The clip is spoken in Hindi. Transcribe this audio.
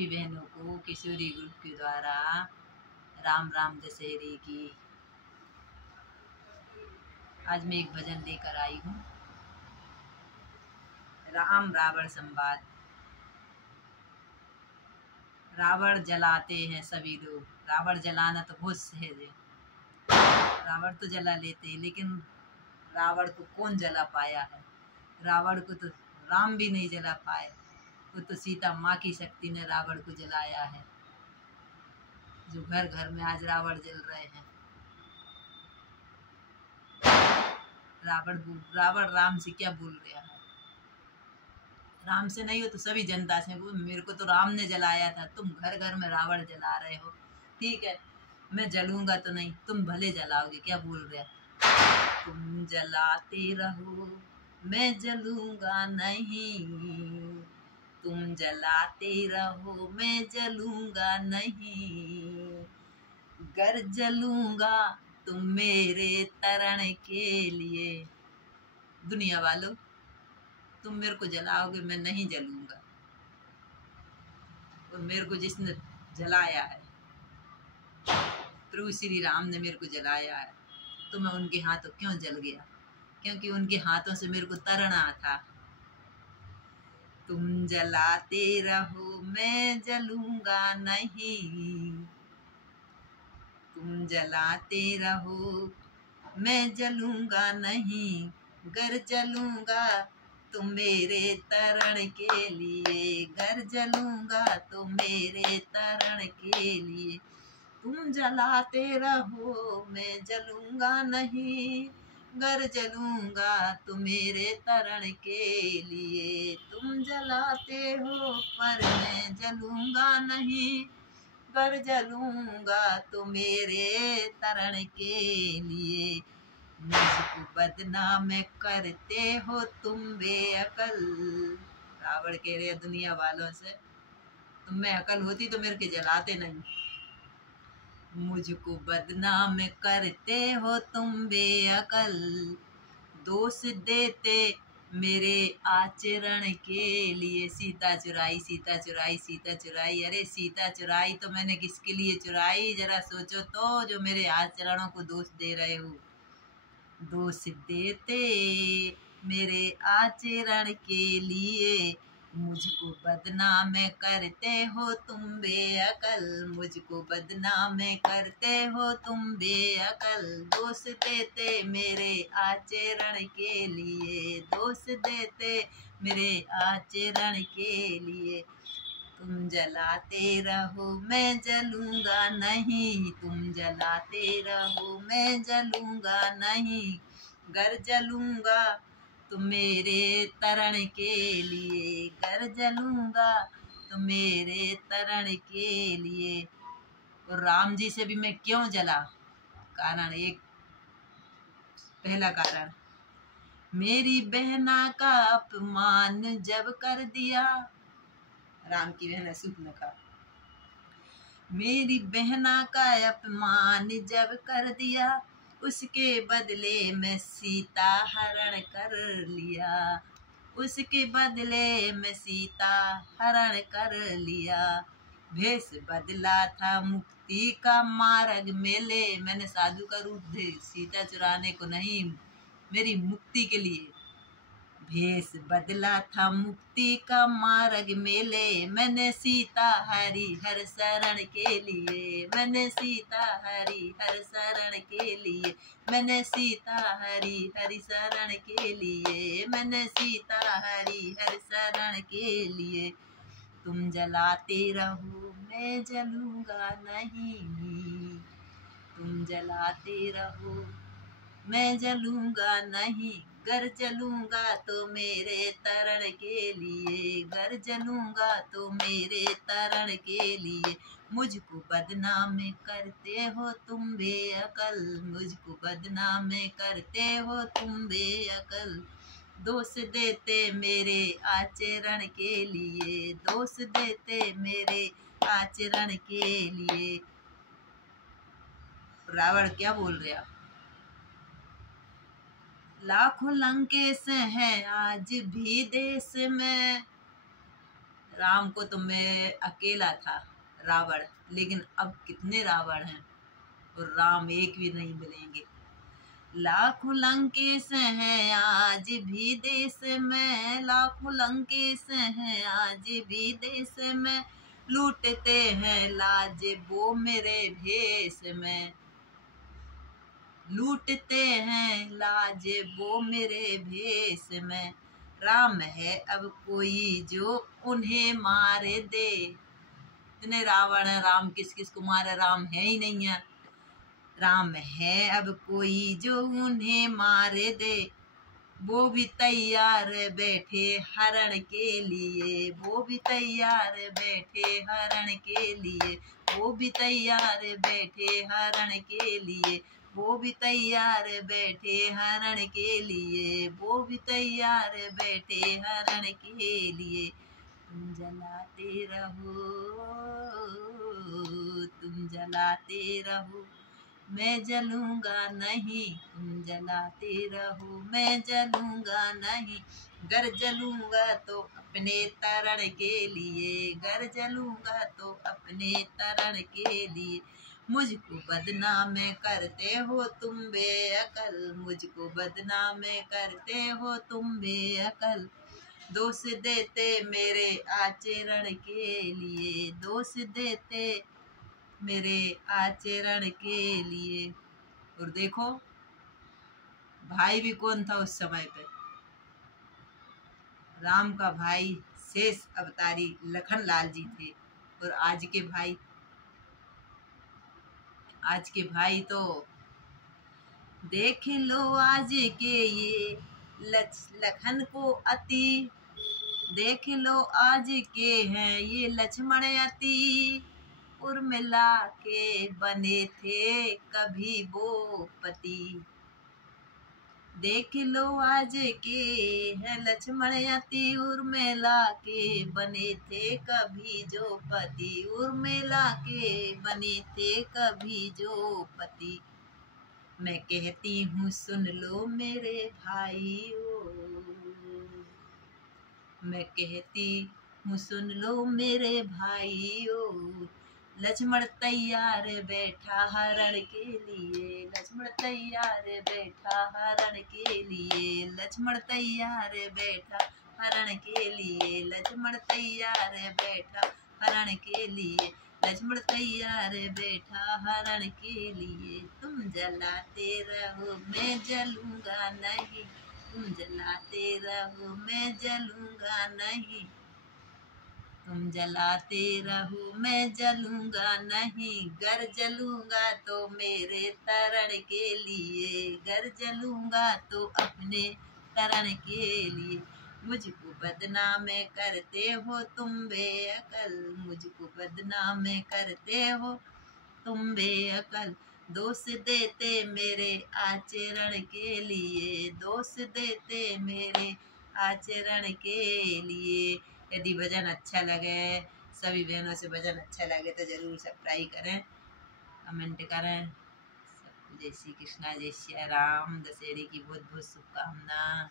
सभी बहनों को किशोरी ग्रुप के द्वारा राम राम दशहरे की। आज मैं एक भजन लेकर आई हूँ, राम रावण संवाद। रावण जलाते हैं सभी लोग, रावण जलाना तो बहुत सहज है। रावण तो जला लेते हैं, लेकिन रावण को कौन जला पाया है? रावण को तो राम भी नहीं जला पाए, वो तो सीता माँ की शक्ति ने रावण को जलाया है। जो घर घर में आज रावण जल रहे हैं। रावण राम से क्या बोल रहा है? राम से नहीं हो तो सभी जनता से। वो मेरे को तो राम ने जलाया था, तुम घर घर में रावण जला रहे हो। ठीक है, मैं जलूंगा तो नहीं, तुम भले जलाओगे। क्या बोल रहे? तुम जलाते रहो मैं जलूंगा नहीं, तुम जलाते रहो मैं जलूंगा नहीं। गर जलूंगा तुम मेरे तरण के लिए। दुनिया वालों, तुम मेरे को जलाओगे, मैं नहीं जलूंगा। और मेरे को जिसने जलाया है, प्रभु श्री राम ने मेरे को जलाया है, तो मैं उनके हाथों क्यों जल गया? क्योंकि उनके हाथों से मेरे को तरना था। तुम जलाते रहो मैं जलूंगा नहीं, तुम जलाते रहो मैं जलूंगा नहीं। गर जलूंगा तुम मेरे तरण के लिए, गर जलूंगा तुम मेरे तरण के लिए। तुम जलाते रहो मैं जलूंगा नहीं, गर जलूंगा तुम मेरे तरण के लिए। तुम जलाते हो पर मैं जलूंगा नहीं, गर जलूंगा तो मेरे तरण के लिए। मुझको बदनाम करते हो तुम बेअकल। रावण कह रहे दुनिया वालों से, तुम में अकल होती तो मेरे के जलाते नहीं। मुझको बदनाम करते हो तुम बेअकल, दोष देते मेरे आचरण के लिए। सीता चुराई, सीता चुराई, सीता चुराई। अरे सीता चुराई तो मैंने किसके लिए चुराई? जरा सोचो तो, जो मेरे आचरणों को दोष दे रहे हो। दोष देते मेरे आचरण के लिए, मुझको बदनाम करते हो तुम बेअकल, मुझको बदनाम करते हो तुम बेअकल। दोष देते मेरे आचरण के लिए, दोष देते मेरे आचरण के लिए। तुम जलाते रहो मैं जलूंगा नहीं, तुम जलाते रहो मैं जलूंगा नहीं। गर जलूंगा तो मेरे तरण के लिए, गर जलूंगा तो मेरे तरण के लिए। और राम जी से भी मैं क्यों जला? कारण एक, पहला कारण, मेरी बहना का अपमान जब कर दिया। राम की बहना शूर्पणखा, मेरी बहना का अपमान जब कर दिया, उसके बदले में सीता हरण कर लिया, उसके बदले में सीता हरण कर लिया। भेष बदला था मुक्ति का मार्ग मेले। मैंने साधु का रूप दे सीता चुराने को नहीं, मेरी मुक्ति के लिए। भेष बदला था मुक्ति का मार्ग मेले, मैंने सीता हरि हर शरण के लिए, मैंने सीता हरि हर शरण के लिए, मैंने सीता हरि हरि शरण के लिए, मैंने सीता हरि हर शरण के लिए। तुम जलाते रहो मैं जलूंगा नहीं, तुम जलाते रहो मैं जलूंगा नहीं। गर जलूंगा तो मेरे तरण के लिए, गर जलूंगा तो मेरे तरण के लिए। मुझको बदनाम करते हो तुम बेअकल, मुझको बदनाम करते हो तुम बेअकल। दोष देते मेरे आचरण के लिए, दोष देते मेरे आचरण के लिए। रावण क्या बोल रहा? लाखों लंकेश हैं आज भी देश में, राम को तो मैं अकेला था रावण, लेकिन अब कितने रावण हैं और राम एक भी नहीं मिलेंगे। लाखों लंकेश हैं आज भी देश में, लाखों लंकेश हैं आज भी देश में, लूटते हैं लाज वो मेरे भेष में, लूटते हैं लाज वो मेरे भेष में। राम है अब कोई जो उन्हें मार दे। इतने रावण है, राम किस किस को मारे, राम है ही नहीं है। राम है अब कोई जो उन्हें मार दे, वो भी तैयार बैठे हरण के लिए, वो भी तैयार बैठे हरण के लिए, वो भी तैयार बैठे हरण के लिए, वो भी तैयार बैठे हरण के लिए, वो भी तैयार बैठे हरण के लिए। तुम जलाते रहो, तुम जलाते रहो, मैं जलूंगा नहीं, तुम जलाते रहो, मैं जलूंगा नहीं। गर जलूंगा तो अपने तरण के लिए, गर जलूंगा तो अपने तरण के लिए। मुझको बदनाम करते हो तुम बेअकल, मुझको बदनाम करते हो तुम बेअकल। दोष देते मेरे आचरण के लिए, दोष देते मेरे आचरण के लिए। और देखो भाई भी कौन था उस समय पे, राम का भाई शेष अवतारी लखन लाल जी थे। और आज के भाई, आज के भाई तो देख लो आज के ये लखन को अति, देख लो आज के हैं ये लक्ष्मण अति। उर्मिला के बने थे कभी वो पति, देख लो आज के है लक्ष्मण अति। उर्मिला के बने थे कभी जो पति, उर्मिला के बने थे कभी जो पति। मैं कहती हूँ सुन लो मेरे भाइयों, मैं कहती हूँ सुन लो मेरे भाइयों। लक्ष्मण तैयार बैठा हरण के लिए, लक्ष्मण तैयार बैठा हरण के लिए, लक्ष्मण तैयार बैठा हरण के लिए, लक्ष्मण तैयार बैठा हरण के लिए, लक्ष्मण तैयार बैठा हरण के लिए। तुम जलाते रहो मैं जलूंगा नहीं, तुम जलाते रहो मैं जलूंगा नहीं, तुम जलाते रहो मैं जलूंगा नहीं। गर जलूंगा तो मेरे तरण के लिए, गर जलूंगा तो अपने तरण के लिए। मुझको बदनाम करते हो तुम बेअकल, मुझको बदनाम करते हो तुम बेअकल। दोष देते मेरे आचरण के लिए, दोष देते मेरे आचरण के लिए। यदि भजन अच्छा लगे, सभी बहनों से भजन अच्छा लगे तो ज़रूर सब्सक्राइब करें, कमेंट करें। सबको जय श्री कृष्णा, जय श्री राम। दशहरे की बहुत बहुत शुभकामना।